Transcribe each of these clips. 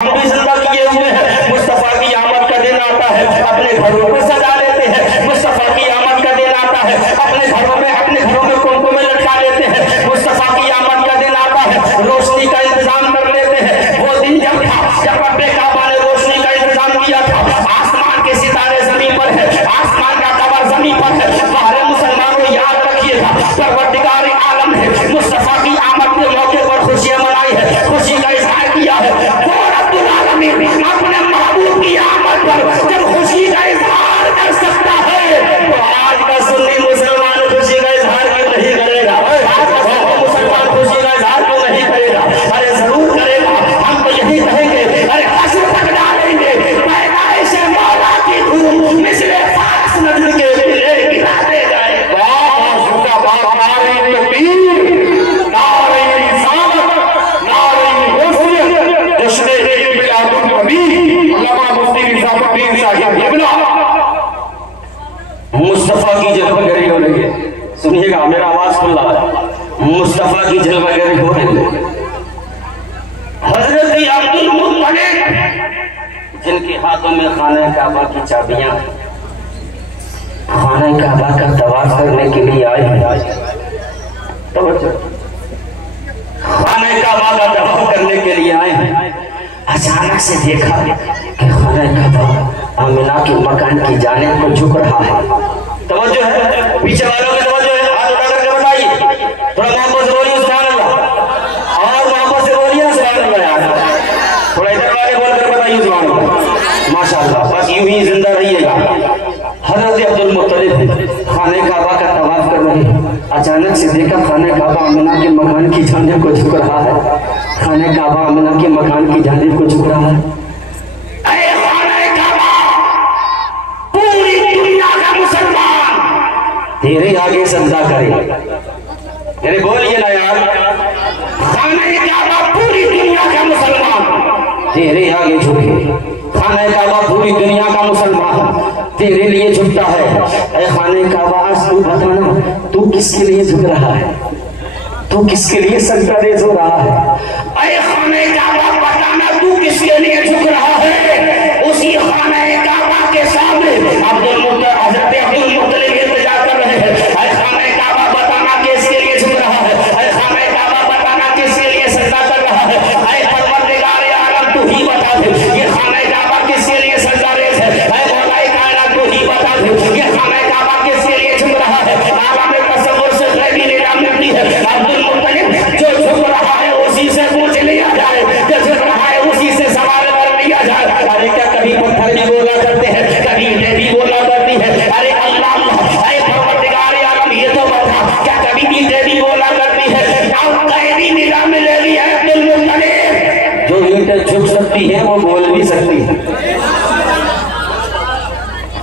हम भी जिंदा किए हुए हैं। मुस्तफा की आमद का दिन आता है, अपने घरों को सजा लेते हैं। मुस्तफा की आमद का दिन आता है, अपने घरों में कुमकुम लटका लेते हैं। मुस्तफा की आमद का दिन आता है, रोशनी का इंतजाम कर लेते हैं। वो दिन जब रब्बे काबा ने रोशनी का इंतजाम किया था, आसमान के सितारे जमीन पर है, आसमान का कमर जमीन पर है। सारे मुसलमानों याद रखिएगा, परवरदिगार आलम है, मुस्तफा की आमद के मौके पर खुशियां मनाई है, खुशी का इजहार किया है। अपने महबूब की आमद पर जब खुशी का इजहार कर सकता है, तो आज का सुन्नी मुसलमान खुशी का इजहार क्यों नहीं करेगा? मुसलमान खुशी का इजहार क्यों नहीं करेगा? अरे जरूर करेगा। हम तो यही कहेंगे, अरे हश्र तक डालेंगे पैदाइश मौला की धूम मिसले फारस नजर के लिए गिराते जाए। मुस्तफा की जलवागरी हो रही है, सुनिएगा, मेरा आवाज खुल रहा है। मुस्तफा की जलवागरी हो रही है। हजरत अब्दुल मुत्तलिब जिनके हाथों में खाने काबा की चाबियां, खाने काबा का तवाफ करने के लिए आए हैं। तो खाने काबा का तवाफ करने के लिए आए हैं। अचानक से देखा कि खाने काबा आमिना के मकान की जानिब को झुक रहा है। तवज्जो है, पीछे वालों की तवज्जो है, हाथ उठा करके बताइए, थोड़ा मोहब्बत से बोलिए सुभान अल्लाह, और मोहब्बत से बोलिए सुभान अल्लाह यार, थोड़ा इधर वाले बोलकर बताइए सुभान अल्लाह, माशाअल्लाह। बस यूं ही जिंदा रहिएगा। हजरत अब्दुल मुत्तलिब खाने काबा का तवाफ कर रहे हैं। अचानक से देखा खाने काबा आमिना के मकान की जानिब को झुक रहा है। खाने काबा आमिना के मकान की जानिब को झुक रहा है। तेरे आगे सजदा करे, अरे बोलिए ना यार, खाने काबा पूरी दुनिया का मुसलमान तेरे आगे झुके। खाने काबा पूरी दुनिया का मुसलमान तेरे लिए झुकता है। अरे खाने काबा, आज तू बताना, तू किसके लिए झुक रहा है? तू किसके लिए सजदा रेज़ हो रहा है? अरे खाने काबा, बताना तू किसके लिए झुक रहा है? उसी खाने काबा के सामने हजरत अब्दुल मुत्तलिब इंतजार कर रहे हैं। अरे खाने काबा, बताना किसके लिए झुक रहा है? अरे खाने काबा, बताना किसके लिए सजदा कर रहा है? अरे परवरदिगार आलम, तू ही बता दे, ये खाने काबा किसके लिए सजदा रेज़ है? अरे मौला कायनात, तू ही बता दे, ये खाने काबा किसके लिए झुक रहा है? आलम तसव्वुर से गैबी निगाह मिलती है। अब्दुल मुत्तलिब जो झुक रहा है उसी से पूछ लिया जाए, जो झुक रहा है उसी से सवाल कर लिया जाए। अरे क्या कभी पत्थर भी बोला करते हैं, कभी ईंटें भी बोला करती है? अरे अल्लाह, अरे परवरदिगार आलम, ये तो बता, क्या कभी ईंटें भी बोला करती है? गैबी निगाह में ले लिया है अब्दुल मुत्तलिब। जो ईंटें झुक सकती है वो बोल भी सकती है,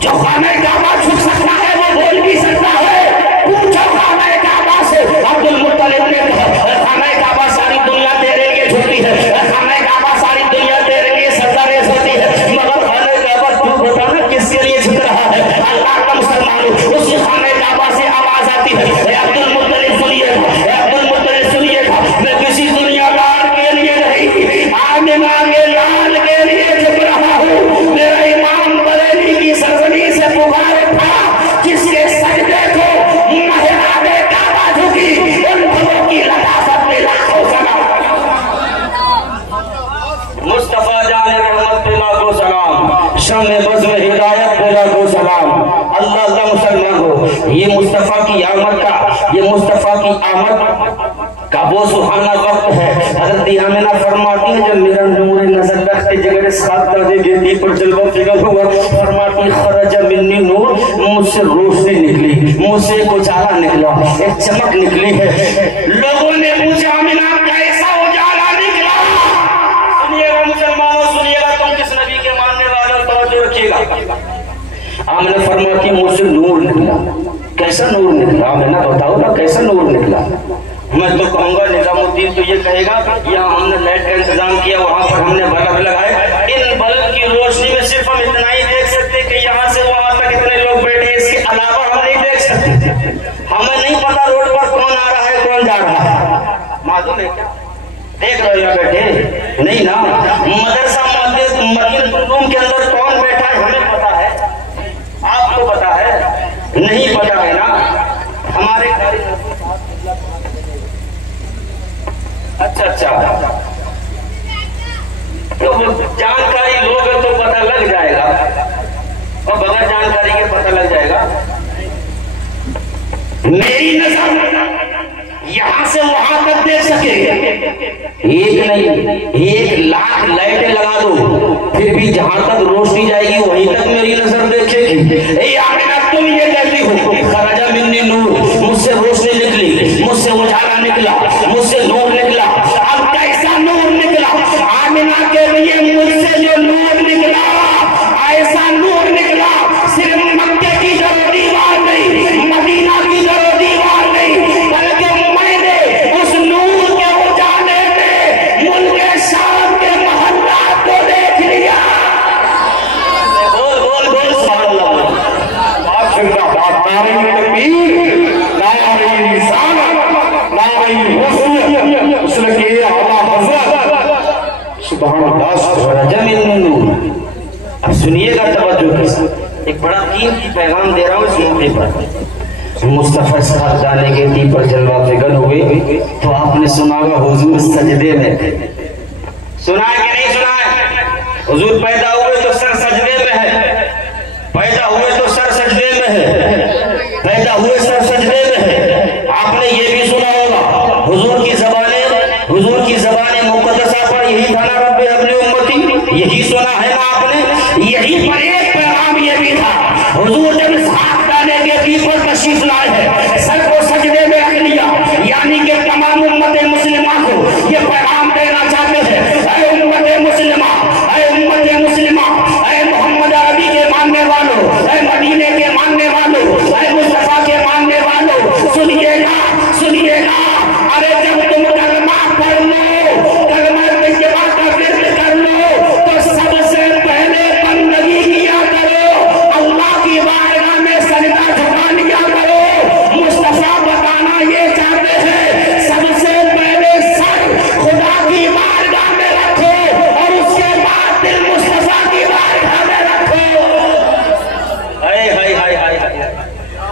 जो खाने काबा झुक सकता है वो बोल भी सकता है। पूछो खाने काबा से। अब्दुल मुत्तलिब ने कहा, खाने काबा सारी दुनिया तेरे लिए झुकती है, खाने काबा सारी दुनिया तेरे लिए सजदा रेज़ होती है, मगर खाने काबा तू बताना किसके लिए झुक रहा है? अल्लाह का मुसलमानों, उसी खाने काबा से आवाज आती है, अब्दुल मुत्तलिब सुनिएगा, अब्दुल मुत्तलिब सुनिएगा, मैं किसी दुनियादार के लिए नहीं, आमिना के लाल के लिए झुक रहा हूँ। मेरा इमाम बरेली की सरजमी से पुकार था, जिसके सजदे को महराबे काबा झुकी, उन लोगों की लताफत में लाखों सलाम। मुस्तफा जाने रहमत पे लाखों सलाम, शम्मे बज़्म हिदायत पे लाखों सलाम। अल्लाह अल्लाह मुसलमान हो, ये मुस्तफा की आमद का वो सुहाना वक्त है। हज़रत आमिना फरमाती है, जब मेरा नूर नजर रखते जगह साथ दादे गेंदी पर जलवा फिगर हुआ, फरमाती खरज मिन्नी नूर, मुझसे रोशनी निकली, मुझसे एक उजाला निकला, एक चमक निकली है। लोगों ने पूछा, आमिना कैसा उजाला निकला? सुनिएगा मुसलमानों, सुनिएगा, तुम किस नबी के मानने वाले हो, तवज्जो रखिएगा। आमिना फरमाती, मुझसे नूर निकला। कैसा नूर निकला? आमिना बताओ ना, कैसा नूर निकला? मैं तो कहूँगा निजामुद्दीन तो ये कहेगा, यहाँ हमने लाइट का इंतजाम किया, वहाँ पर हमने बल्ब लगाए। इन बल्ब की रोशनी में सिर्फ हम इतना ही देख सकते कि यहाँ से वहाँ तक इतने लोग बैठे, इसके अलावा हम नहीं देख सकते। हमें नहीं पता रोड पर कौन आ रहा है, कौन जा रहा है, मालूम है क्या? देख रहे हो बैठे नहीं ना? मदरसा तो जानकारी लोगे तो पता लग जाएगा, और बगैर जानकारी के पता लग जाएगा। मेरी नजर यहां से वहां तक देख सके, एक नहीं 1 लाख लाइटें लगा दो, फिर भी जहां तक रोशनी जाएगी वहीं तक मेरी नजर देखेगी। आमिना तुम ये कहती हो खरजा मिन्नी नूर, मुझसे रोशनी निकली, मुझसे उजाला निकला, मुझसे नूर निकला। अब कैसा नूर निकला? आमिना के लिए मुझसे जो नूर निकला, ऐसा नूर निकला, सिर्फ मक्के की जो दीवार नहीं, मदीना की जो दीवार नहीं, बल्कि मैंने उस नूर के उजाले में मुल्क शाम के मोहल्लात को देख लिया। बोल बोल बोल सुभान अल्लाह। आप जिंदाबाद, नारे तकबीर, नारे रिसालत, नारे हुस्न, उसने के आला हज़रत सुभान अल्लाह जमीन नूर। अब सुनिएगा तवज्जो के साथ, एक बड़ा कीमती पैगाम दे रहा हूँ इस मौके पर। मुस्तफा साहब जाने के दी पर जलवा फिगर हुए तो आपने सुना होगा हुजूर सजदे में थे। सुना है कि नहीं सुना है? हुजूर पैदा हुए तो सर सजदे में है, पैदा हुए तो सर सजदे में है, पैदा हुए सर सजदे में है। आपने ये भी सुना होगा हुजूर की ज़बाने मुक़द्दसा पर यही था ना, रब्बे हबली उम्मती, यही सुना है ना आपने। यही पर एक पैगाम ये भी था, हुजूर जब इसहाक़ जाने के दी पर तशरीफ लाए हैं, सर को सजदे में रख लिया, यानी कि तमाम उम्मत मुस्लिमा को ये पैगाम देना चाहते हैं, ऐ उम्मत मुस्लिमा, ऐ उम्मत मुस्लिमा, ऐ मोहम्मद अरबी के मानने वालों, ऐ मदीने के मानने वालों, ऐ मुस्तफा के मानने वालों, सुनिएगा सुनिएगा। अरे जब तुम कलमा पढ़ लो, कलमा तैयबा का जिक्र कर लो, तो सबसे पहले बंदगी किया करो, अल्लाह की बारगाह में सजदा झुका लिया करो। मुस्तफा बताना ये चाहते हैं, सबसे पहले सर खुदा की बारगाह में रखो और उसके बाद दिल मुस्तफा की बारगाह में रखो। हाय हाय हाय हाय,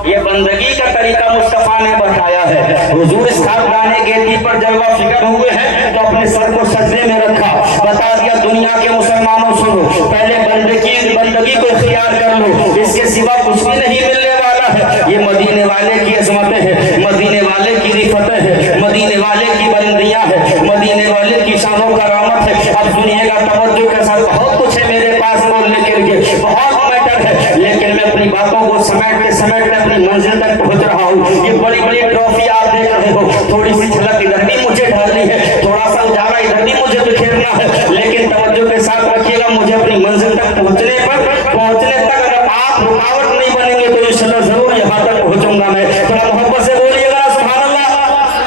ये बंदगी का तरीका मुस्तफा ने बताया है। हुजूर इसहाक़ जाने गेटी पर जलवा फिकर हुए हैं तो अपने सर को सजदे में रखा, बता दिया दुनिया के मुसलमानों सुनो, पहले बंदगी को इख्तियार कर लो, इसके सिवा कुछ भी नहीं मिलने वाला है। ये मदीने वाले की अज़मतें हैं, मदीने वाले की रिफतें हैं, मदीने वाले की बुलंदियां हैं, मदीने वाले की शानों करामत है। अब सुनिएगा तवज्जो के साथ, बहुत कुछ है मेरे पास बोलने के लिए, बहुत मैटर है, लेकिन मैं अपनी बातों को समेटते अपनी मंजिल तक पहुंच रहा हूँ। ये बड़ी बड़ी ट्रॉफी आप देख रहे हो, थोड़ी सी झलक इधर भी मुझे ढालनी है, थोड़ा सा उजाला इधर भी मुझे बिखेरना है, लेकिन तवज्जो के साथ रखिएगा, मुझे अपनी मंजिल तक पहुंचने तक अगर आप रुकावट नहीं बनेंगे तो इंशाल्लाह जरूर यहाँ तक पहुंचूंगा मैं। थोड़ा मोहब्बत से बोलिएगा सुभान अल्लाह।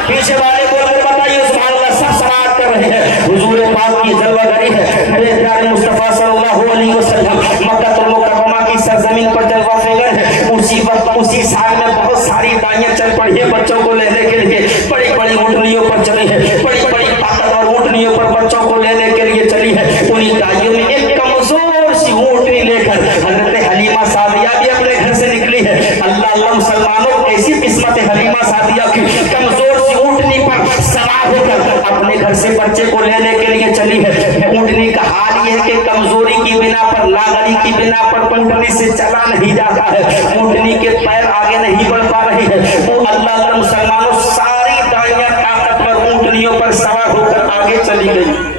पीछे वाले बोल के बताइए सुभान अल्लाह। सब सलात कर रहे हैं, हुजूर पाक की जलवागरी है, मेरे प्यारे मुस्तफा सल्लल्लाहु अलैहि वसल्लम मक्का मुकर्रमा की सरजमीन पर जलवा फिगर है। उसी वक्त उसी साल में बहुत सारी दाइयां चल पड़ी है बच्चों को लेने के लिए, बड़ी बड़ी ऊँटनियों पर चली है, बड़ी बड़ी ताकतवर ऊँटनियों पर बच्चों को लेने के लिए चली है। उन्हीं दाइयों में एक कमजोर सी ऊँटनी लेकर हजरत हलीमा सादिया भी अपने घर से निकली है। अल्लाह अल्लाह मुसलमानों, कैसी किस्मत है हलीमा सादिया की, कमजोर सी ऊँटनी पर सवार होकर अपने घर से बच्चे को लेने के लिए चली है। ऊँटनी का हाल यह है कि कमजोरी की बिना पर, नागरी की बिना पर ऊँटनी से चला नहीं जाता है, ऊँटनी के पैर आगे नहीं बढ़ पा रही है। वो अल्लाह अल्लाह मुसलमानों, सारी दाइयां ताकतवर ऊँटनियों पर सवार होकर आगे चली गई।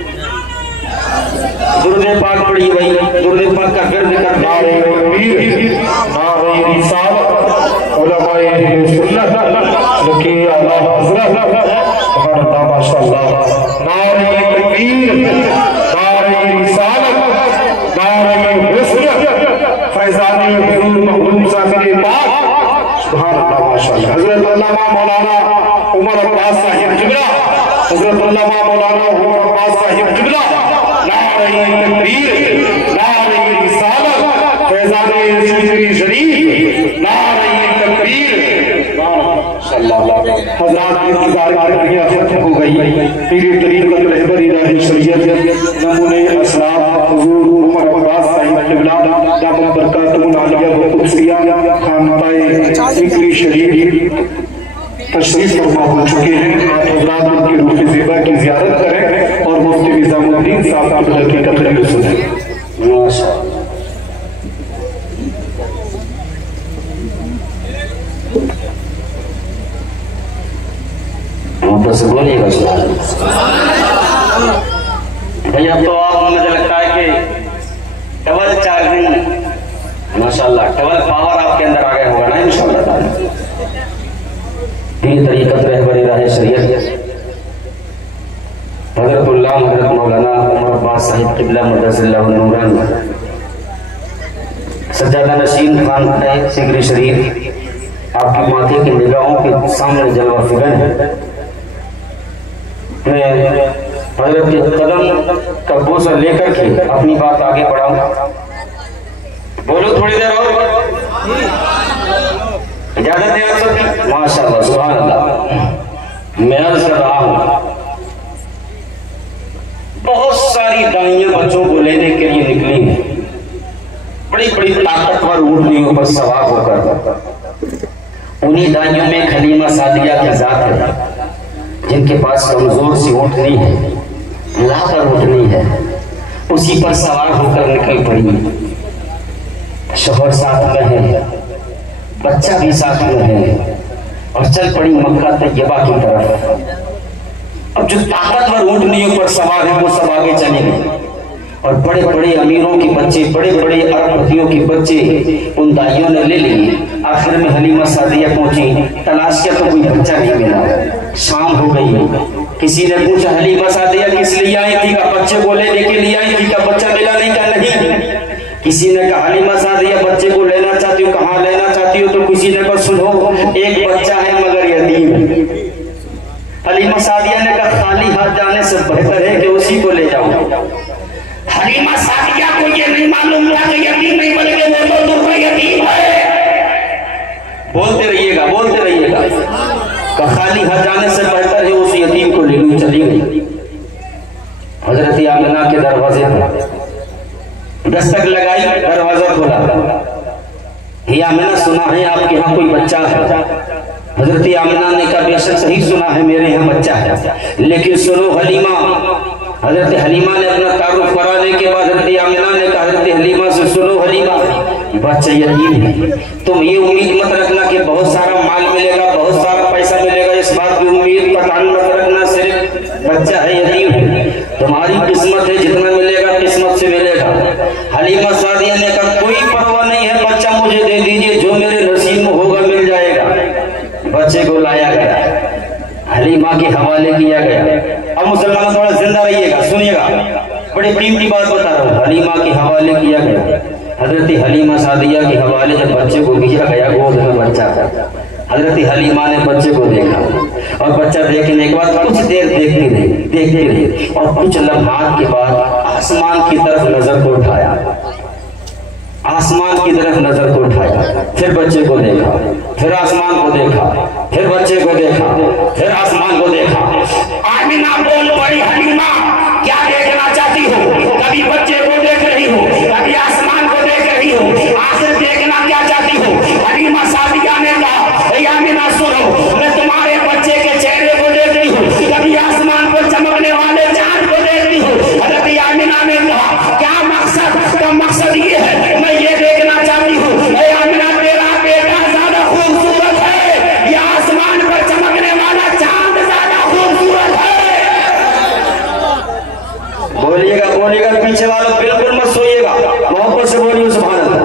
दुरूद पाक पढ़ी गई, दुरूद पाक का फिर जिक्र, नारे तकबीर, नारे रिसालत, उलमाए सुन्नत, लकी आला हज़रत, सुभान अल्लाह माशाअल्लाह। नारे तकबीर, नारे रिसालत, नारे हुस्न, फैज़ाने हुजूर महबूब साकिर पाक, सुभान अल्लाह माशाअल्लाह। हज़रत अल्लामा मौलाना उमर अब्बास साहिब जिबला, हज़रत अल्लामा मौलाना उमर अब्बास साहिब जिबला, नारे तकबीर, नारे रिसालत, फैज़ाने रसूल शरीफ, नारे तकबीर, हज़रात इंतजार खत्म हो गई। पीर तरीक़त रहबर इलाही शरीयत नमूने असलाफ हुजूर उमर अब्बास साहिब जिबला दामत बरकातुहुल आलिया व कुदसिया खानकाए ज़िक्र शरीफ तशरीफ फरमा हो चुके हैं। हज़रात उनकी रूह ज़िबा की ज़ियारत करें और मुफ्ती निज़ामुद्दीन साहब की तकरीर सुने। माशाअल्लाह। तो से बोलिएगा भैया। तो आप मुझे लगता है कि डबल चार्जिंग माशाल्लाह डबल पावर आपके अंदर आ गया होगा ना इंशाअल्लाह ताला। तीन तरीक़त रहबरी राह शरीयत हज़रतुल्लाह हज़रत मौलाना उमर अब्बास साहिब क़िबला मदरसल्लाहु नूरानी सज्जादा नशीन खान है सिगरी शरीफ आपकी माथे की निगाहों के सामने जलवा फिगर है। मैं हजरत के कदम का बोसा लेकर के अपनी बात आगे बढ़ाऊं। बोलो थोड़ी देर और इजाजत है आप सबकी। माशाअल्लाह सुभान अल्लाह। मैं अर्ज कर रहा हूं बहुत सारी दाइयां बच्चों को लेने के लिए निकली हैं, बड़ी बड़ी ताकतवर ऊँटनियों पर सवार होकर। उन्हीं दाइयों में खलीमा सादिया की जात है जिनके पास कमजोर सी ऊँटनी है, लाकर ऊँटनी है, उसी पर सवार होकर निकल पड़ी। शोहर साथ में है, बच्चा भी साथ में है और चल पड़ी मक्का तैयबा की तरफ। अब जो ताकतवर ऊँटनियों पर सवार है वो सब आगे चले गए और बड़े बड़े अमीरों के बच्चे, बड़े बड़े अरबपतियों के बच्चे उन दाइयों ने ले लिए। आखिर में हलीमा सादिया पहुंची, तलाश किया तो कोई बच्चा नहीं मिला। शाम हो गई, किसी ने पूछा हलीमा सादिया किस लिए आई थी? का बच्चे को लेने के लिए आई थी। का बच्चा मिला नहीं? का नहीं। किसी ने कहा हलीमा सादिया बच्चे को लेना चाहती हो, कहाँ लेना चाहती हो? तो किसी ने कहा सुनो एक बच्चा है मगर यतीम। हलीमा सादिया ने कहा खाली हाथ जाने से बेहतर है कि उसी को ले जाओ। हलीमा सादिया को ये नहीं मालूम था कि यतीम नहीं बल्कि वो तो दूसरा यतीम है। बोलते रहिएगा, बोलते रहिएगा। का खाली हाथ जाने से बेहतर है उस यतीम को लेने चली गई। हजरत आमिना के दरवाजे पर दस्तक लगाई, दरवाजा खोला। हे आमिना सुना है आपके यहाँ कोई बच्चा है? हजरत आमिना ने कहा बेशक सही सुना है मेरे यहाँ बच्चा है, लेकिन सुनो हलीमा। हजरत हलीमा ने अपना तारुफ कराने के बाद हजरत आमिना ने कहा हजरत हलीमा से सुनो हलीमा बच्चा यतीम है, तुम ये उम्मीद मत रखना कि बहुत सारा माल मिलेगा, बहुत सारा पैसा मिलेगा, इस बात की उम्मीद पठान मत रखना। सिर्फ बच्चा है, यतीम है, तुम्हारी किस्मत है, जितना मिलेगा किस्मत से मिलेगा। हलीमा सादिया ने कहा कोई परवाह नहीं है, बच्चा मुझे दे दीजिए, जो मेरे नसीब में होगा मिल जाएगा। बच्चे को लाया गया, हलीमा के हवाले किया गया। अब मुसलमान थोड़ा जिंदा रहिएगा, सुनिएगा, बड़ी कीमती बात बता रहा हूँ। हलीमा के हवाले किया गया। हजरत हलीमा सादिया के हवाले जब बच्चे को दिया गया, गोद में बच्चा था। हजरत हलीमा ने बच्चे को देखा और बच्चा देखने के बाद कुछ देर देखती रही और कुछ लम्हात के बाद आसमान की तरफ नजर को उठाया, आसमान की तरफ नजर को उठाया, फिर बच्चे को देखा, फिर आसमान को देखा, फिर बच्चे को देखा, फिर आसमान को देखा। आमिना बोल पड़ी हलीमा क्या देखना चाहती हो? कभी बच्चे को देख रही हो, कभी आसमान को देख रही हो, आखिर देखना क्या चाहती हो? हलीमा सादिया ने कहा आमिना सुनो, मैं तुम्हारे बच्चे के चेहरे को देख रही हूँ, कभी आसमान पर चमकने वाले चांद को देखती हूँ। हजरत आमिना ने कहा क्या मकसद? का मकसद ये है मैं ये देखना चाहती हूँ आमिना तेरा बेटा ज्यादा खूबसूरत है या आसमान पर चमकने वाला चांद ज्यादा खूबसूरत है? बोलिएगा, बोलिएगा, पीछे वालों बिल्कुल मत सोइएगा, मोहब्बत से बोलिए सुभान अल्लाह।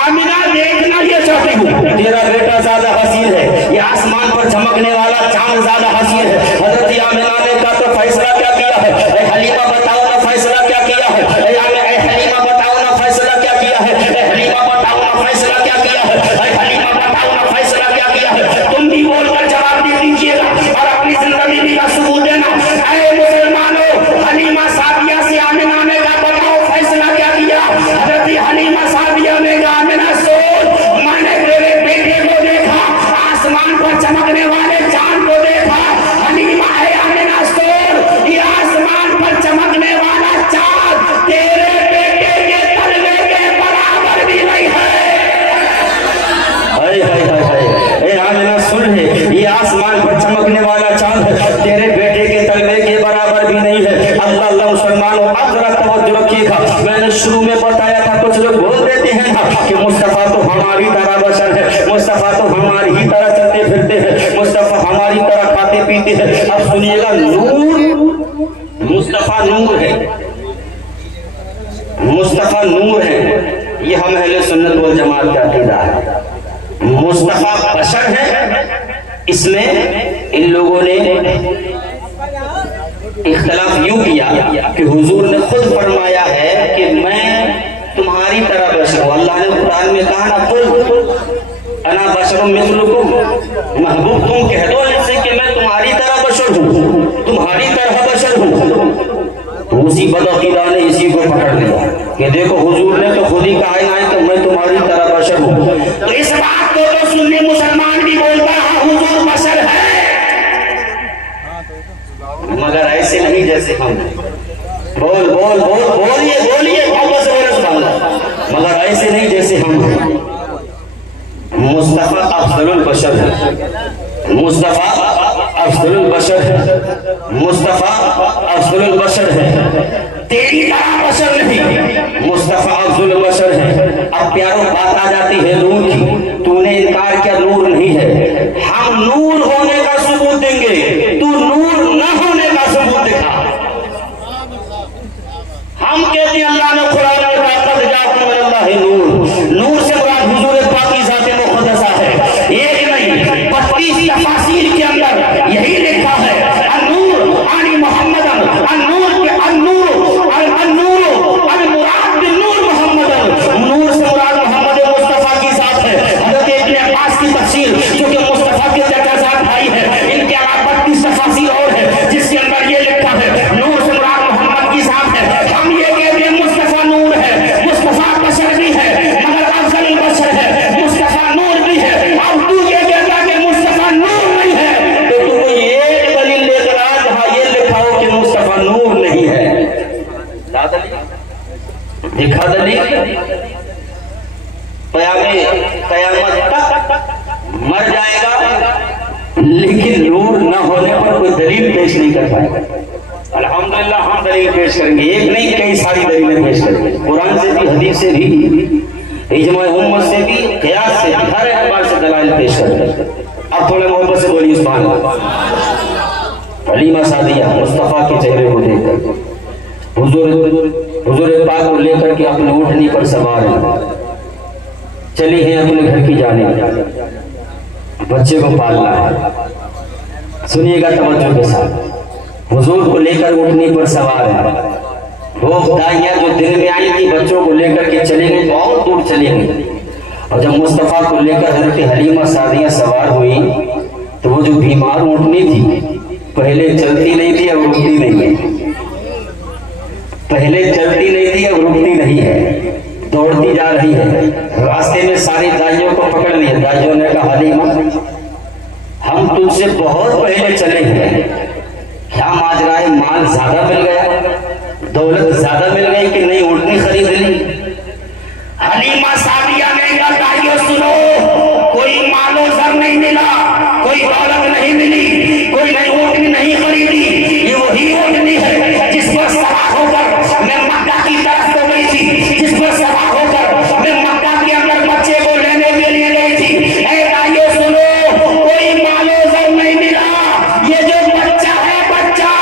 आमिना देखना ये चाहती हूँ तेरा बेटा ज्यादा हसीन है या आसमान पर चमकने वाला चांद ज्यादा हसीन है। हजरत आमिना ने कहा तो फैसला क्या किया है? हलीमा बताओ ना फैसला क्या किया है? हलीमा बताओ ना फैसला क्या किया है? हलीमा बताओ ना फैसला क्या किया है? हलीमा बताओ ना फैसला क्या किया है? तुम भी बोलकर जवाब दे दीजिएगा और अपनी जिंदगी का सबूत देना। ऐ मुसलमानों, हलीमा सादिया से आमिना ने कहा बताओ फैसला क्या किया? हजरत हलीमा सादिया ने कहा आमिना सोच, मैंने तेरे बेटे को देखा, आसमान पर चमकने वाले चांद को देखा। हलीमा है आमिना सोच, ये आसमान तवज्जो रखिएगा। मैंने शुरू में बताया था, कुछ लोग बोल देते हैं ना कि मुस्तफा तो हमारी तरह बशर है, मुस्तफा तो हमारी ही तरह चलते फिरते हैं, मुस्तफा हमारी तरह खाते पीते हैं। अब सुनिएगा, नूर, मुस्तफा नूर है, मुस्तफा नूर है, ये हम अहले सुन्नत वल जमात का अकीदा है। मुस्तफा बशर है, इसमें इन लोगों ने इख्तलाफ यूं किया कि हुजूर ने खुद फरमाया है कि मैं तुम्हारी तरह बशर हूं। अल्लाह ने कुरान में कहा ना, कुल अना बशरुम मिस्लुकुम, महबूब तुम कह दो इनसे कि मैं तुम्हारी तरह बशर हूं, तुम्हारी तरह बशर हूं। उसी बदअकीदा ने इसी को पकड़ लिया कि देखो हुजूर ने तो खुद ही कहा है कि मैं तुम्हारी तरह बशर हूं। तो इस बात को तो सुन्नी मुसलमान भी बोलता है, हुजूर बशर है, मगर ऐसे नहीं जैसे हम। बोल बोल बोल बोलिए बोलिए, मगर ऐसे नहीं जैसे हम। मुस्तफा अफजलुल बशर है, मुस्तफा अफजलुल बशर है, मुस्तफा अफजलुल बशर है, तेरी तरह बशर नहीं, मुस्तफा अफजलुल बशर है। अब प्यारों बात आ जाती है नूर की, तूने इनकार किया नूर नहीं है, हम नूर होने का सबूत देंगे, तू नूर न होने का सबूत दिखा। हम कहते हैं अल्लाह ने कुरान में कहा कद जाकुम मिनल्लाहि नूर, नूर से मुराद हुजूर पाक की ज़ात मुक़द्दसा है। एक नहीं 32 तफासीर के अंदर यही लिखा है, अन्नूर आनी मोहम्मदन, अन्नूर के अन्नूर अन्नूर अल मुराद बिन नूर मोहम्मदन, नूर से मुराद मोहम्मद मुस्तफा की ज़ात है। हज़रत इब्न अब्बास की तफसीर जो कि मुस्तफा के चाचा भाई है, इनके अलावा 32 तफासीर और है जिसके अंदर ये लिखा है नूर से मुराद मोहम्मद की ज़ात है। हम ये कहते हैं मुस्तफा नूर है, मुस्तफा बशर भी है, मगर अफजल बशर है, मुस्तफा नूर भी है। अब तू ये कहता कि मुस्तफा नूर नहीं है, तो तू कोई एक दलील लेकर आ जहां ये लिखा हो कि मुस्तफा नूर नहीं है। दिखा दलील, कयामत तक मर जाएगा लेकिन नूर न होने पर कोई दलील पेश नहीं कर पाएगा। अल्हम्दुलिल्लाह हम दलील पेश करेंगे, एक नहीं कई सारी दलीलें पेश करेंगे, कुरान से भी, हदीस से भी, इजमा उम्मत से भी, क़ियास से भी, हर एतबार से दलाइल पेश करेंगे। अब थोड़े मोहब्बत से बोलिए सुभान अल्लाह। हलीमा सादिया मुस्तफा के चेहरे को देखकर हुजूर पाक को लेकर के अपने ऊँटनी पर सवार है, चली हैं अपने घर की जाने, बच्चे को पालना है। सुनिएगा तवज्जो के साथ, हुजूर को लेकर ऊँटनी पर सवार है। वो दाइयाँ जो दिन में आई थी बच्चों को लेकर के चले गई, बहुत दूर चली गई। और जब मुस्तफा को लेकर हज़रत हलीमा सादिया सवार हुई तो वो जो बीमार ऊँटनी थी, पहले चलती नहीं थी अब रुकती नहीं है, पहले चलती नहीं थी अब रुकती नहीं है, दौड़ती जा रही है। रास्ते में सारी दाइयों को पकड़ लिया, दाइयों ने कहा हलीमा हम तुझसे बहुत पहले चले हैं, क्या माजरा है, माल ज्यादा मिल गया, दौलत ज्यादा मिल गई कि नहीं ऊँटनी खरीद ली। हलीमा सादिया ने कहा दाइयों सुनो, कोई मालो जर नहीं मिला, कोई दौलत नहीं मिली, कोई नई ऊँटनी नहीं खरीदी, ये वही ऊँटनी है जिस पर सवार होकर मैं मक्का की तरफ को गई थी, जिस पर सवार होकर मैं मक्का के अंदर बच्चे को लेने के लिए गई थी। ऐ दाइयों सुनो, कोई मालो जर नहीं मिला, ये जो बच्चा है बच्चा,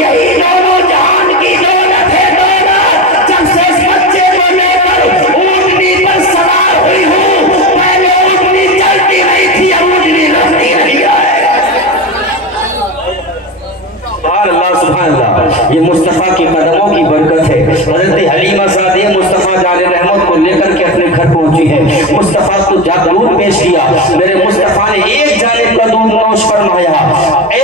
यही दोनों जहान की दौलत है, दौलत। जब से इस बच्चे को लेकर ऊँटनी पर सवार हुई हूँ, पहले ऊँटनी चलती नहीं थी, अब ऊँटनी रखती नहीं है। सुभान अल्लाह, ये मुस्तफा के कदमों की बरकत है। हज़रत हलीमा सादिया मुस्तफा जाने रहमत को लेकर के अपने घर पहुंची है। मुस्तफा को दूध पेश किया, मेरे मुस्तफा ने एक जानिब का दूध नोश फरमाया,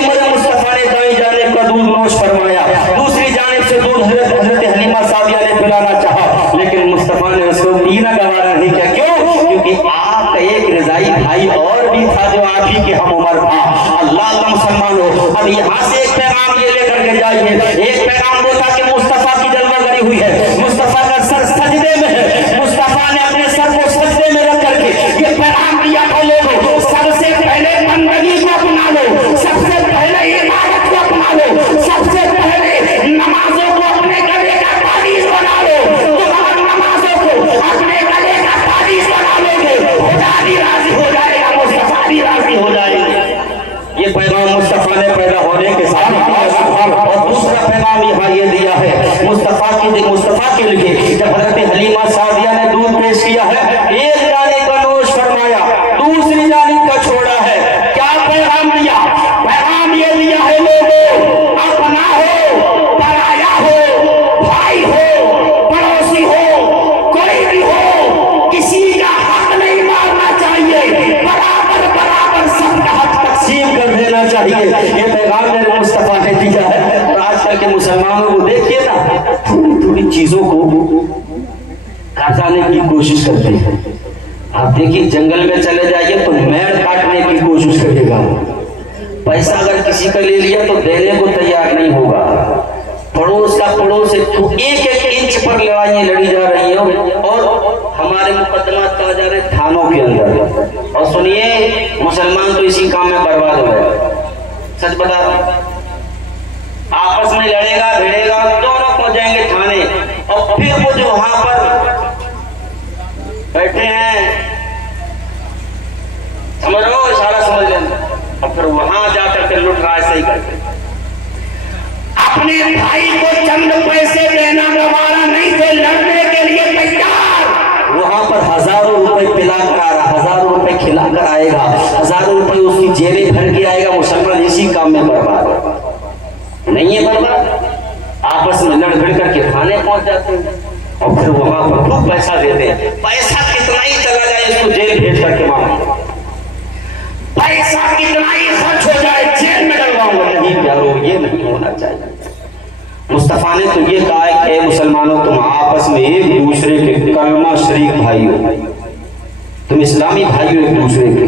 मेरे मुस्तफा ने दाईं जानिब का दूध नोश फरमाया, दूसरी जानिब से दूध हज़रत हलीमा सादिया ने पिलाना चाहा, लेकिन मुस्तफा ने उसको पीना गवारा नहीं किया। क्यों? क्योंकि आपका एक रज़ाई भाई और भी था जो आप ही के हम उम्र था। अल्लाह का मुसलमान हो। अब यहाँ से एक पैगाम ये लेकर के जाइए, एक पैगाम वो था कि मुस्तफा की जलवागरी हुई है, मुस्तफा का सर सजदे में है, मुस्तफा ने अपने सर को सजदे में रख करके ये पैगाम दिया था लोगों, सबसे पहले बंदगी को अपना लो, सबसे पहले इबादत को अपना लो, सबसे पहले नमाजों को अपने गले का मुस्तफा के लिए जब हजरत हलीमा सादिया ने दूध पेश किया है, एक जानिब का नोश फरमाया, दूसरी जानिब का छोड़ा है। क्या पैगाम दिया? पैगाम ये दिया है, लोगों अपना हो, पराया हो, भाई हो, पड़ोसी हो, कोई भी हो, किसी का हक नहीं मारना चाहिए, बराबर बराबर सबका हक तकसीम कर देना चाहिए। ये पैगाम मेरे मुस्तफा ने दिया है। और आजकल के मुसलमानों को देखिए ना, थोड़ी थोड़ी चीजों को खजाने की कोशिश करते हैं। आप देखिए जंगल में चले जाइए तो मेड़ काटने की कोशिश करेगा। पैसा अगर किसी का ले लिया तो देने को तैयार नहीं होगा। पड़ोस का पड़ोस एक एक इंच पर लड़ाइयां लड़ी जा रही है और हमारे मुकदमा कहा जा रहे थानों के अंदर। और सुनिए, मुसलमान तो इसी काम में बर्बाद हो गए। सच बता रहा हूं, आपस में लड़ेगा भिड़ेगा, दोनों पहुंच जाएंगे थाने। और फिर वो जो वहां पर बैठे हैं, समझ लो, इशारा समझ लेना, और फिर वहां जाकर के लुट रहा है। सही करके अपने भाई को चंद पैसे देना गवारा नहीं थे, लड़ने के लिए तैयार। वहां पर हजारों रुपए पिलाकर आ रहा, हजारों रुपए खिलाकर आएगा, हजारों रुपए उसकी जेबें भर के आएगा। मुसलमान इसी काम में बर्बाद नहीं है, बर्बाद आपस में लड़ भिड़ करके थाने पहुंच जाते हैं और फिर वहां पर खूब पैसा देते हैं। पैसा कितना ही चला जाए, इसको जेल भेज करके मांगो। पैसा कितना ही खर्च हो जाए, जेल में डलवाऊंगा। नहीं प्यारो, ये नहीं होना चाहिए। मुस्तफा ने तो ये कहा है कि मुसलमानों, तुम आपस में एक दूसरे के कलमा शरीक भाई हो, तुम इस्लामी भाई हो एक दूसरे के।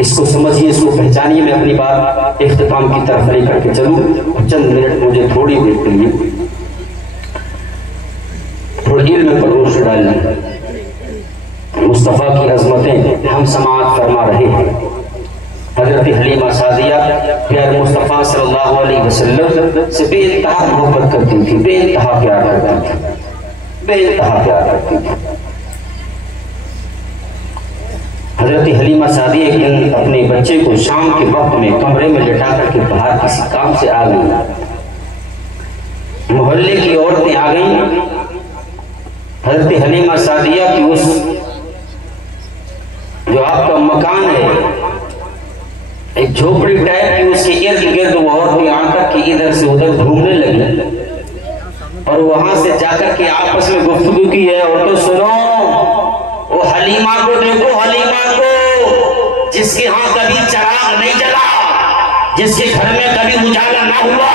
इसको समझिए, इसको पहचानिए। मैं अपनी बात इख्तिताम की तरफ लेकर के चलूं। चंद मिनट मुझे थोड़ी देर के लिए थोड़ी इल्म पर रोशनी डालनी। मुस्तफा की अजमतें हम समाअत फरमा रहे हैं। हजरत हलीमा सादिया प्यारे मुस्तफा सल्लल्लाहु अलैहि वसल्लम से बेइंतहा मोहब्बत करती थी, बेइंतहा प्यार करती थी, बेइंतहा प्यार करती थी। हजरत हलीमा सादिया एक दिन अपने बच्चे को शाम के वक्त में कमरे में लेटा करके बाहर किसी काम से आ गई। मोहल्ले की औरतें आ गईं। हजरत हलीमा सादिया की उस जो आपका मकान है, एक झोपड़ी टाइप की, उसके इर्द गिर्द वो औरतें आकर के इधर से उधर घूमने लगी और वहां से जाकर के आपस में गुफ्तगू की है। और तो सुनो, वो हलीमा को देखो, हलीमा को, जिसके यहाँ कभी चिराग नहीं जला, जिसके घर में कभी उजाला ना हुआ,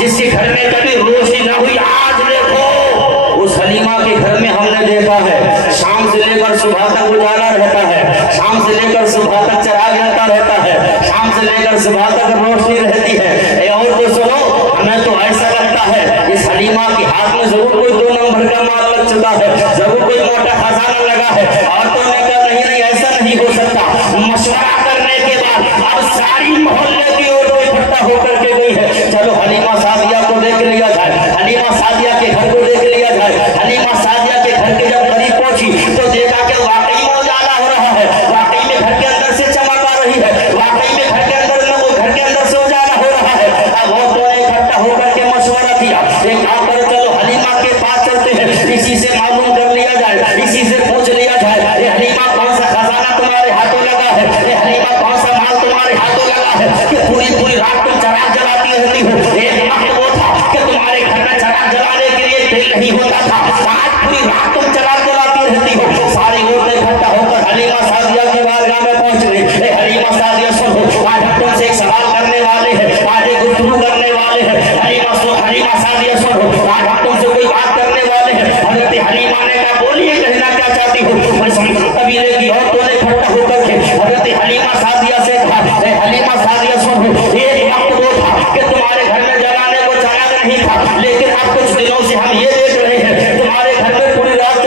जिसके घर में कभी रोशनी ना हुई, आज देखो उस हलीमा के घर में हमने देखा है शाम से लेकर सुबह तक उजाला रहता है, शाम से लेकर सुबह तक चिराग रहता रहता है, शाम से लेकर सुबह तक रोशनी रहती है। और तो सुनो, हमें तो ऐसा लगता है इस हलीमा के हाथ में जरूर कोई 2 नंबर का माल लग चुका है, जरूर कोई मोटा खजाना लगा है। औरतों ने कहा नहीं नहीं, ऐसा नहीं हो सकता। मशवरा करने के बाद अब सारी मोहल्ले की औरतें इकट्ठा होकर के गई है, चलो हलीमा सादिया को देख लिया जाए, हलीमा सादिया के घर को देख लिया जाए। हलीमा सादिया के घर के जब करीब पहुंची तो देखा कि वाकई में उजाला हो रहा है, वाकई में घर के अंदर से चमक आ रही है, वाकई में घर के अंदर से उजाला हो रहा है। अब वो दोनों इकट्ठा होकर के मशवरा किया, एक काम करो, चलो हलीमा के पास चलते हैं, इसी से मालूम कर लिया जाए, इसी से पूछ लिया जाए, ये हलीमा कौन सा खजाना तुम्हारे हाथों लगा है, ये हलीमा कौन सा माल तुम्हारे हाथों लगा है कि पूरी पूरी रात तुम चिराग जलाती रहती हो। एक वक्त वो था कि तुम्हारे घर में चिराग जलाने के लिए तेल नहीं होता था, आज पूरी रात तुम चिराग जलाती रहती हो। सारी औरतें इकट्ठा होकर हलीमा सादिया की बारगाह में पहुंच गई। हलीमा सादिया सुनो, आज हम तुमसे एक सवाल करने वाले हैं, आज एक गुफ्तगू करने वाले हैं। हलीमा सादिया सुनो, आज हम तुमसे कोई बात करने वाले हैं। हजरत हलीमा ने कहा, बोलिए, कहना क्या चाहती हो। कबीले की औरतों ने इकट्ठा होकर के हजरत हलीमा सादिया से कहा, हलीमा सादिया सुनो, एक वक्त वो था कि तुम्हारे घर में जलाने को चिराग नहीं था, लेकिन अब कुछ दिनों से हम ये देख रहे हैं तुम्हारे घर में पूरी रात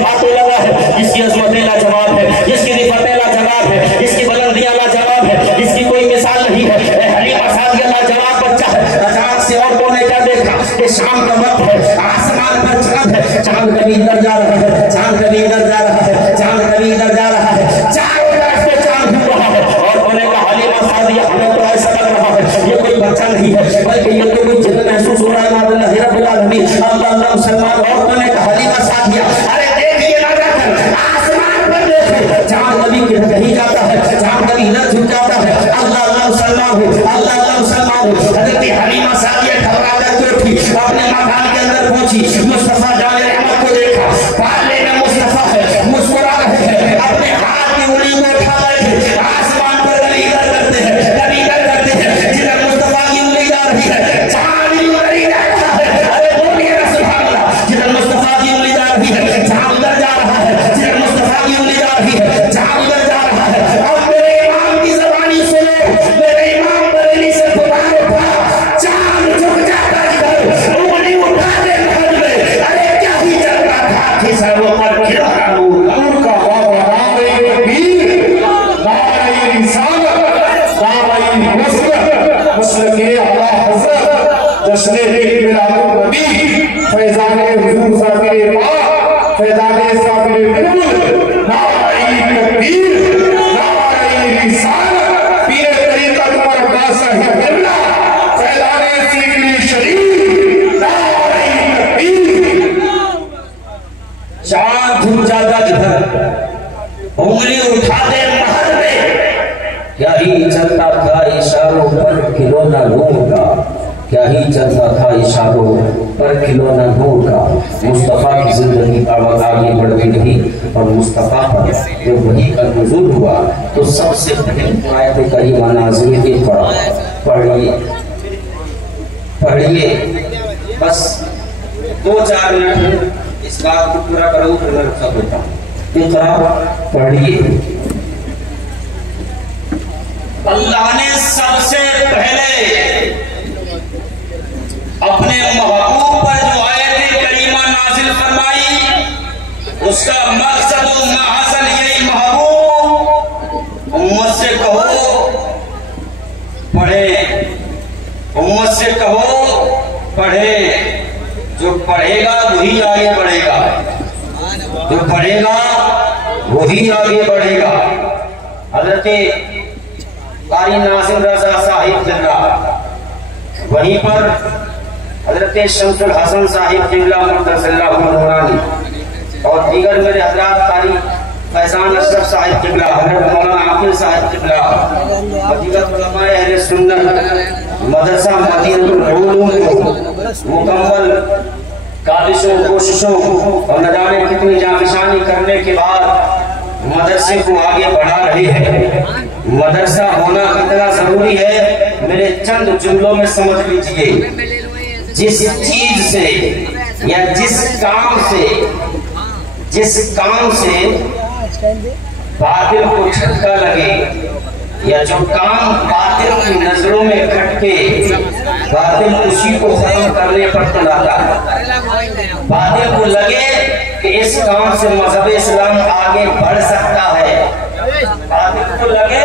हाथों लगा है, जिसकी अजमतें लाजवाब है, जिसकी रिफतें लाजवाब है, जिसकी बुलंदियां लाजवाब है, जिसकी कोई मिसाल नहीं है। हलीमा सादिया लाजवाब बच्चा है। चांद से औरतों ने क्या देखा कि शाम का वक्त है, आसमान पर चांद है, चांद कभी इधर जा रहा है, चांद कभी इधर जा रहा है, चांद कभी इधर जा रहा है, चारों तरफ से चांद घूम रहा है। और उन्होंने कहा हलीमा सादिया हमें तो ऐसा लग रहा है ये कोई बच्चा नहीं है, बल्कि ये तो कोई जिन्न महसूस हो रहा है। अल्लाह मुसलमान औरतों ने कहा हलीमा सादिया अरे देखिए ना जाकर आसमान पर देखो, चांद कभी कहीं जाता है, चांद कभी इधर झुक जाता है। अल्लाह मुसलमान हो, अल्लाह मुसलमान हो। हजरत हलीमा सादिया घबरा कर उठी, अपने मकान के अंदर पहुंची, मुस्तफा जाने रहमत को देखा, पाले में मुस्तफा है, मुस्कुरा रहे हैं, अपने हाथ की उंगली को उठा रहे हैं, आसमान पर कभी इधर करते हैं, कभी इधर करते हैं, जिधर मुस्तफा की उंगली जा रही है चांद उधर ही जाता है। अरे बोलिए ना सुभान अल्लाह, जिधर मुस्तफा की उंगली जा रही है चांद उधर जा रहा है, जिधर मुस्तफा की उंगली जा रही है चांद उधर जा रहा है। अब मेरे इमाम की ज़बानी सुनो, मेरे इमाम बरेली से खुदा उठा, चांद झुक जाता इधर, उंगली उठा दे महल में। अरे क्या ही चल रहा था कि सर्व पर खिला नूर का बाबा नारे तकबीर, नारे रिसालत, नारे नसरत, मुस्लिम आला हज़रत, जश्न मिलादुन नबी, फैज़ाने हुज़ूर साबिर पाक, फैज़ाने साबिर कुल, नारे तकबीर, नारे रिसालत, पीर तरीक़त पर बादशाह क़िबला, फैज़ाने सीकरी शरीफ, नारे तकबीर। चांद झुक जाता इधर, उंगली उठा दे महल में। क्या ही चलता था इशारों पर खिलौना नूर का, क्या ही चलता था इशारों पर खिलौना नूर का। मुस्तफ़ा की जिंदगी आगे बढ़ती रही और मुस्तफ़ा पर जब वही का नुज़ूल हुआ तो सबसे पहले आयत करीमा नाज़िल के पढ़िए बस 2-4 मिनट इस बात को पूरा करूँ फिर मैं रुखा होता हूँ। इक़रा पढ़िए। अल्लाह ने सबसे पहले अपने महबूब पर जो आयत करीमा नाज़िल फरमाई उसका मकसद और महज़न यही, महबूब उम्मत से कहो पढ़े, उम्मत से कहो पढ़े। जो पढ़ेगा वही आगे बढ़ेगा, जो पढ़ेगा वही आगे बढ़ेगा। हज़रत कारी नासिर रज़ा साहिब क़िबला, वहीं पर हज़रत शम्सुल हसन साहिब क़िबला मुर्तज़िल्लाहु नूरानी और दीगर मेरे हज़रात कारी फैज़ान अशरफ साहिब क़िबला, हज़रत मौलाना आकिल साहिब क़िबला और दीगर उलमाए अहले सुन्नत मदरसा मदीनतुल उलूम को मुकम्मल काबिशों कोशिशों और न जाने कितनी जानिशानी करने के बाद मदरसे को आगे बढ़ा रहे हैं। मदरसा होना कितना जरूरी है मेरे चंद जुमलों में समझ लीजिए। जिस चीज से या जिस काम से बातिल को झटका लगे या जो काम बातिल की नजरों में खटके, बातिल उसी को खत्म करने पर तुलाता है। बातिल को लगे कि इस काम से मजहब इस्लाम आगे बढ़ सकता है, बातिल को लगे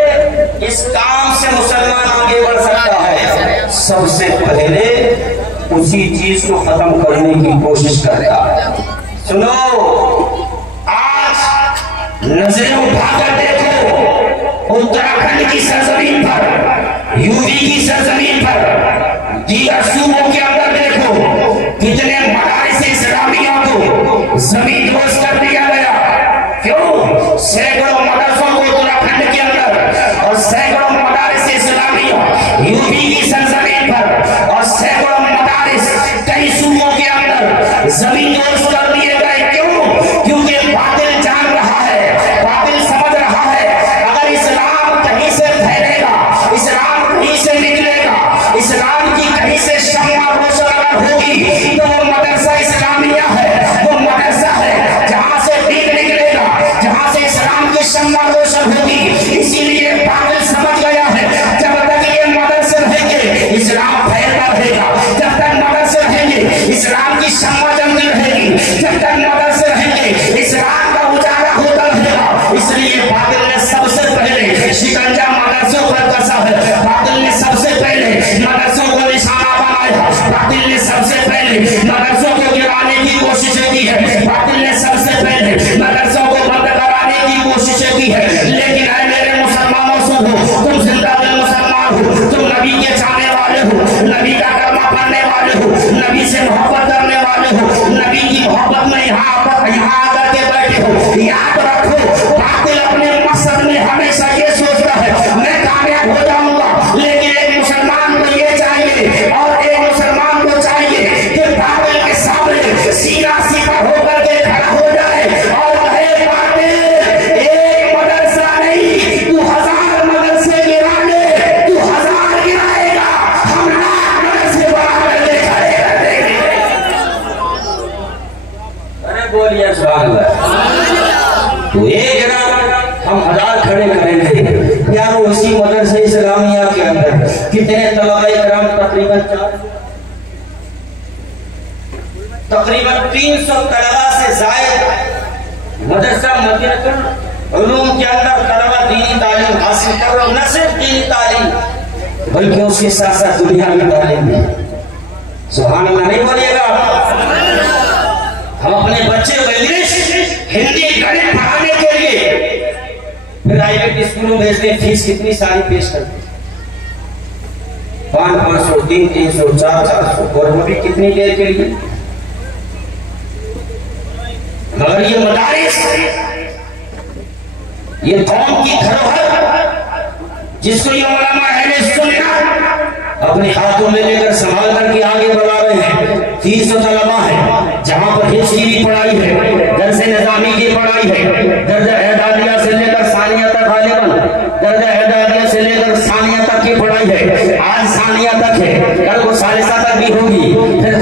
इस काम से मुसलमान आगे बढ़ सकता है, सबसे पहले उसी चीज को खत्म करने की कोशिश करता है। सुनो, आज नजरें उठाकर देखो उत्तराखंड की सरजमीन पर, यूपी की सरजमीन पर, दीगर सूबों के अंदर देखो कितने मदारिस इस्लामिया को जमींदोज कर दिया गया। क्यों? सैकड़ों मदरसों को उत्तराखंड के अंदर और सैकड़ों मदारिस इस्लामिया यूपी की सरजमीन पर और सैकड़ों मदारिस कई सूबों के अंदर जमींदोज कर दिए गए। क्यों? क्योंकि बातिल जान रहा है, बातिल समझ रहा है अगर इस्लाम कहीं से फैलेगा, इस्लाम कहीं से निकलेगा, इस्लाम की कहीं से शम्मा रोशन अगर होगी तो वो मदरसा इस्लामिया है, वो मदरसा है जहाँ बोले सुभान अल्लाह। तो एक जगह हम 1000 खड़े करेंगे यारो। उसी मदरसे इस्लामिया के अंदर कितने तलबा इकराम, तकरीबन 300 तलबा से जायद मदरसा मदीनतुल उलूम के अंदर तलबा दीनी तालीम हासिल कर रहे। न सिर्फ दीनी तालीम बल्कि उसके साथ साथ दुनिया की तालीम भी। सुभान अल्लाह नहीं बोलिएगा। हम अपने बच्चे को इंग्लिश, हिंदी, गणित पढ़ाने के लिए प्राइवेट स्कूलों में भेजते हैं। फीस कितनी सारी पेश करते हैं, 500, 300, 400 और वो भी कितनी देर के लिए। मगर ये मदारिस, ये कौम की धरोहर जिसको ये उलमा अहले सुन्नत अपने हाथों में लेकर संभाल करके आगे बढ़ा रहे हैं। 300 तलबा है जहां पर हिफ्ज़ की पढ़ाई है, दर्स निज़ामी की पढ़ाई है, दर्जा एदादिया से लेकर सानिया तक, गालिबन दर्जा एदादिया से लेकर सानिया तक की पढ़ाई है। आज सानिया तक है, कल को सालिसा तक भी होगी, फिर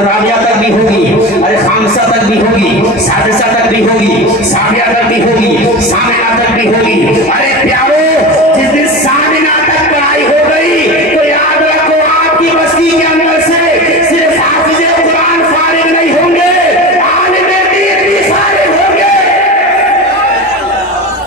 राबिया तक भी होगी, अरे खामसा तक भी होगी, सादिसा तक भी होगी, साबिया तक भी होगी, सामिना तक भी होगी। अरे प्यारो, जिस दिन सामिना तक पढ़ाई हो गई तो याद रखो आपकी बस्ती के अंदर से सिर्फ हाफिज़े कुरान फारिग नहीं होंगे, आलिमे दीन भी फारिग होंगे,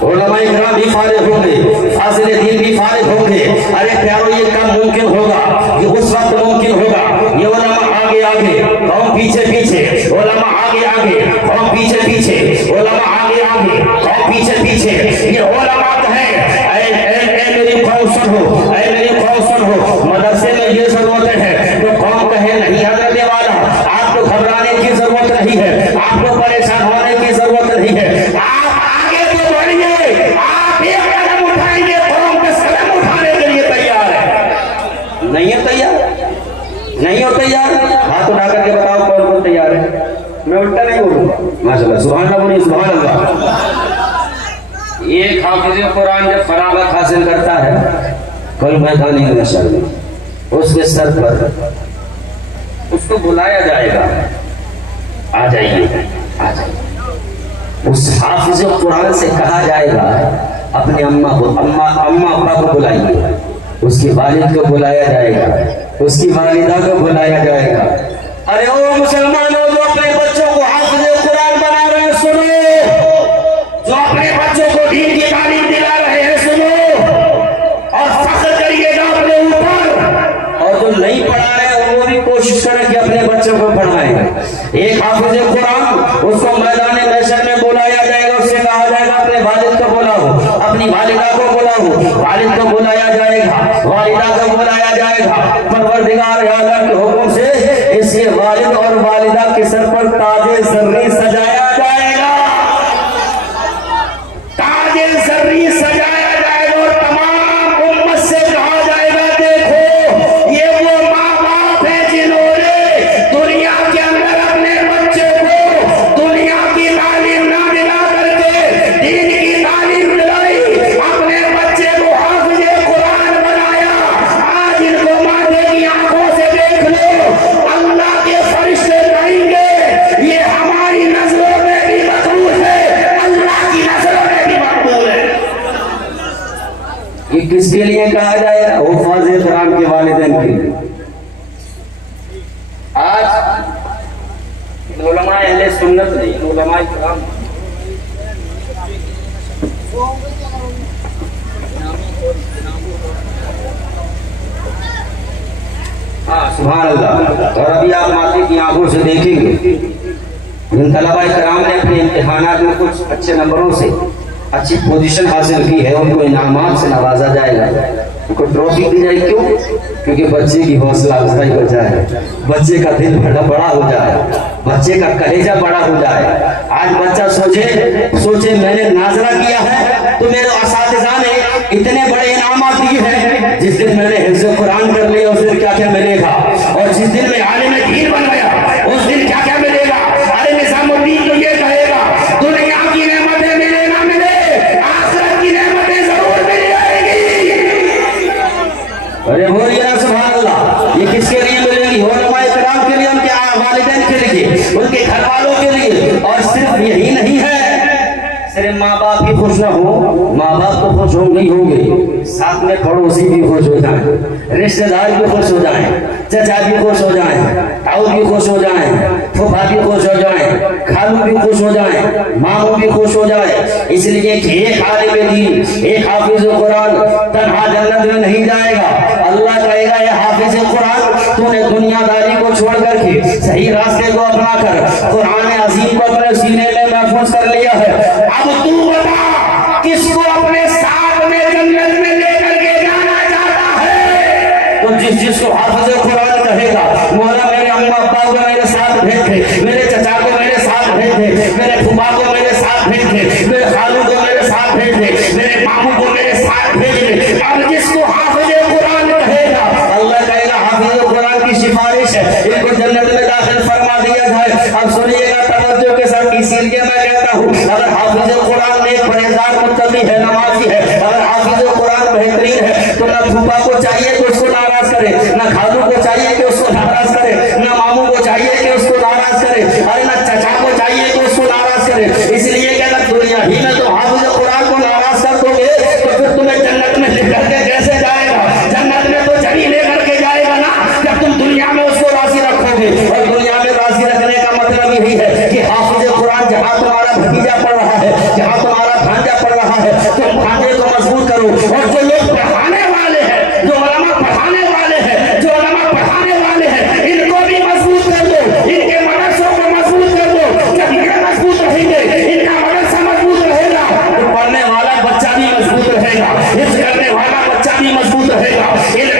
उलमाए किराम भी फारिग होंगे, फाज़िले दीन भी फारिग होंगे। अरे प्यारो, ये कब मुमकिन होगा? ये उस वक्त मुमकिन होगा ये उलमा आगे आगे कौम पीछे पीछे, उलमा आगे आगे कौम पीछे पीछे, उलमा आगे आगे कौम पीछे पीछे। ये उलमा है मेरी कौम सुनो, मेरी कौम सुनो। मदरसे में ये जरूरत है तो कौम कहे नहीं हजरत वाला, आपको घबराने की जरूरत नहीं है, आपको परेशान होने की जरूरत नहीं है। आप आगे तो बढ़िए, आप एक कदम उठाएंगे, कौम का कदम उठाने के लिए तैयार है। नहीं है तैयार? नहीं हो तैयार? हाथ उठा करके बताओ कौन कौन तैयार है। मैं उल्टा नहीं बोलूंगा। माशाल्लाह, सुभान अल्लाह, बोलिए सुभान अल्लाह। एक हाफिज़ कुरान जब फरागत हासिल करता है कल मैदान नशर में, उसके सर पर उसको बुलाया जाएगा, आ जाइए, आ जाइए। उस हाफिज़ कुरान से कहा जाएगा अपने अम्मा अब्बा को बुलाइए, उसकी वालिद को बुलाया जाएगा, उसकी वालिदा को बुलाया जाएगा। अरे ओ मुसलमानों, जो अपने बच्चों को हाफिज़ कुरान बना रहे हैं सुनो, जो अपने बच्चों को दीन की तालीम दिला रहे हैं सुनो, और फख्र करिएगा अपने ऊपर। और जो नहीं पढ़ा रहे वो भी कोशिश करें कि अपने बच्चों को पढ़ाएं। एक हाफिज़ कुरान, उसको मैदान महशर में बुलाया जाएगा, उससे कहा जाएगा अपने वालिद को बुलाओ, अपनी वालिदा को बुलाओ, वालिद को बुलाया जाएगा, वालिदा को बुलाया जाएगा। परवरदिगार आलम के हुक्म से इसके वालिद और वालिदा के सर पर ताजे ज़र्री सजाया जाएगा, ताजे ज़र्री सजाया जाएगा और तमाम उम्मत से कहा जाएगा देखो ये वो माँ बाप है जिन्होंने दुनिया के अंदर अपने बच्चे को दुनिया की तालीम ना दिला करके दीन की तालीम दिलाई, अपने बच्चे को हाफिज़े कुरान बनाया। आज इनको माथे की आंखों से देख लो, अल्लाह के फरिश्ते कहेंगे ये हमारी नजरों में भी मकबूल है, अल्लाह की नजरों में भी मकबूल है। ये किसके लिए कहा जाएगा? हुफ़ाज़े कुरान के वालिदैन के लिए। आज उलमा अहले सुन्नत नहीं, उलमा किराम सुभान अल्लाह। और अभी आप माथे की आंखों से देखेंगे जिन तलबा किराम ने अपने इम्तिहानात में कुछ अच्छे नंबरों से अच्छी पोजीशन हासिल की है, उनको इनामात से नवाजा जाएगा, उनको ट्रॉफी दी जाएगी। क्यों? क्योंकि बच्चे की हौसला अफजाई हो जाए, बच्चे का दिल बड़ा हो जाए, बच्चे का कलेजा बड़ा हो जाए। आज बच्चा सोचे मैंने नाजरा किया है तो मेरे असातिज़ा ने इतने बड़े इनामात दिए हैं, जिस दिन मैंने हिफ्ज़ कुरान कर लिया उस दिन क्या क्या मिलेगा, और जिस दिन मैं आलिम दीन बन गया उस दिन क्या क्या मिलेगा। अरे निज़ामुद्दीन तो ये कहेगा दुनिया की नेमतें मिले ना मिले, आखिरत की नेमतें जरूर मिल जाएगी। अरे बोलिए ना सुभान अल्लाह। ये किसके लिए मिलेगी? उलमाए किराम के लिए, उनके वालिदैन के लिए, उनके घर वालों के लिए, और सिर्फ नहीं है सिर्फ माँ बाप ही खुश न हो, माँ बाप तो खुश होंगे ही होंगे, साथ में पड़ोसी भी खुश हो जाए, रिश्तेदार भी खुश हो जाए, चचा भी खुश हो जाए, ताऊ भी खुश हो जाए, फूफा भी खुश हो जाए, खालू भी खुश हो जाए, मामू भी खुश हो जाए। इसलिए कि एक आलिम दीन, एक हाफिज कुरान तन्हा जन्नत में नहीं जाएगा। अल्लाह कहेगा ये हाफिज कुरान तूने दुनियादारी को छोड़ करके सही रास्ते को अपना कर कुरान अजीम को अपने सीने में महफूज कर लिया है। अब तू बता किसको अपने साथ में जन्नत में लेकर के जाना चाहता है? तो जिसको हाफिज कुरान कहेगा मौला मेरे अम्मा अब्बा को मेरे साथ भेज दे, मेरे चचा को मेरे साथ भेज दे, मेरे फूफा को मेरे साथ भेज दे, मेरे खालू को मेरे साथ भेज दे, मेरे मामू को मेरे साथ भेज दे। अब जिसको हाफिज कुरान कहेगा अल्लाह कहेगा हाफिज कुरान की सिफारिश है, इनको जन्नत में दाखिल फरमा दिया जाए। अब सुनिएगा तवज्जो के साथ, इसीलिए मैं कहता हूँ अगर हाफिज कुरान में परहेजगार मुत्तकी है, नमाजी है, अगर हाफिज कुरान बेहतरीन है तो ना फूफा को चाहिए कि उसको नाराज करे, ना खालू को चाहिए कि उसको नाराज करे, ना मामू को चाहिए कि उसको नाराज करे, अरे ना चचा को चाहिए कि उसको नाराज करे। इसलिए कि अगर दुनिया ही में तो हाफिज कुरान को नाराज कर दोगे तो फिर तुम्हें जन्नत में लेकर के कैसे जाएगा? जन्नत में तो जड़ी लेकर के जाएगा ना, जब तुम दुनिया में उसको राजी रखोगे। और दुनिया में राजी रखने का मतलब यही है कि हाफिज कुरान जहाँ तुम्हारा भतीजा पढ़ रहा है, जहाँ तुम्हारा भांजा पढ़ रहा है, तुम भांजे को मजबूत करो। और जो लोग पढ़ाने वाले हैं, जो उलमा पढ़ाने वाले हैं, जो उलमा पढ़ाने वाले हैं, इनको भी मजबूत कर दो, इनके मदरसों को मजबूत कर दो। जब ये मजबूत रहेंगे, इनका मदरसा मजबूत रहेगा, तो पढ़ने वाला बच्चा भी मजबूत रहेगा, हिफ्ज़ करने वाला बच्चा भी मजबूत रहेगा,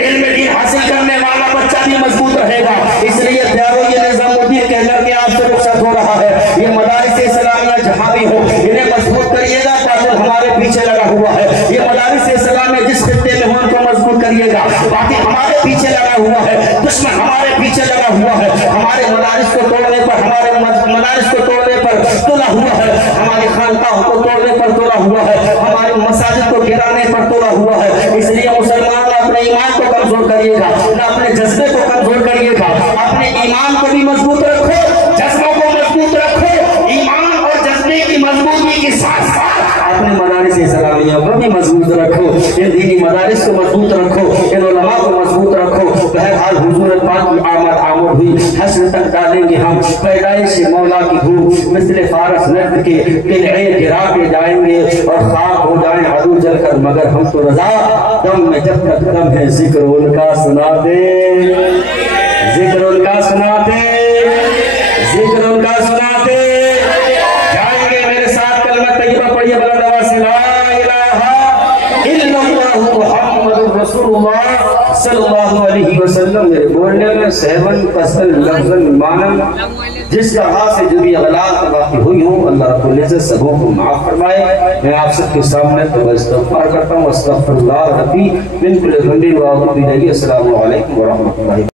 इल्म दीन हासिल करने वाला बच्चा भी मजबूत रहेगा। इसलिए प्यारो ये निजामुद्दीन कहकर के आपसे रुखसत हो रहा है, ये मदारिस इस्लामिया जहाँ भी हो इन्हें मजबूत करिएगा। ताजुल हमारे पीछे लगा हुआ है, ये मदारिस इस्लामिया जिस खित्ते में हो उनको मजबूत करिएगा। बाकी हमारे पीछे लगा हुआ है, दुश्मन हमारे पीछे लगा हुआ है, हमारे मदारिस को तोड़ने पर, हमारे मदारिस को तोड़ने पर तुला हुआ है, हमारी खानकाहों को तोड़ने पर तुला हुआ है, हमारी मसाजिद को गिराने पर तुला हुआ है। इसलिए मुसलमान अपने ईमान को कमजोर करिएगा, ना अपने जज्बे को कमजोर करिएगा। अपने ईमान को भी मजबूत रखो, जज्बों को मजबूत रखो। ईमान और जज्बे की मजबूती के साथ साथ अपने मदारिस इस्लामिया को भी मजबूत रखो, इन दीनी मदारिस को मजबूत रखो, इन उलमा को मजबूत रखो। बहरहाल हुजूर पाक की आमद हुई, हश्र तक डालेंगे हम पैदाइश मौला की धूप, मिस्ले फारस नर्द के किले गिरा के जाएंगे और खाक हो जाए अदू जलकर, मगर हम तो रजा दम में जब तक दम है जिक्र उनका सुना दे, जिक्र उनका सुना दे, जिक्र उनका सुना दे। जाएंगे मेरे साथ कलमा तैयबा पढ़िए बुलंद आवाज से, ला इलाहा इल्लल्लाह मुहम्मदुर रसूलुल्लाह सल्लल्लाहु अलैहि वसल्लम। मेरे बोलने में सहवन कसर लफ्ज़न मानन जिस तरह से जो भी गलत बाकी हुई हो अल्लाह रब्बुल इज्जत सबों को माफ फरमाए। मैं आप सबके सामने तो इस्तग़फ़ार करता हूँ, अस्तग़फ़िरुल्लाह रब्बी मिन कुल्लि ज़ंबिन व अतूबु इलैहि। अस्सलामु अलैकुम व रहमतुल्लाहि।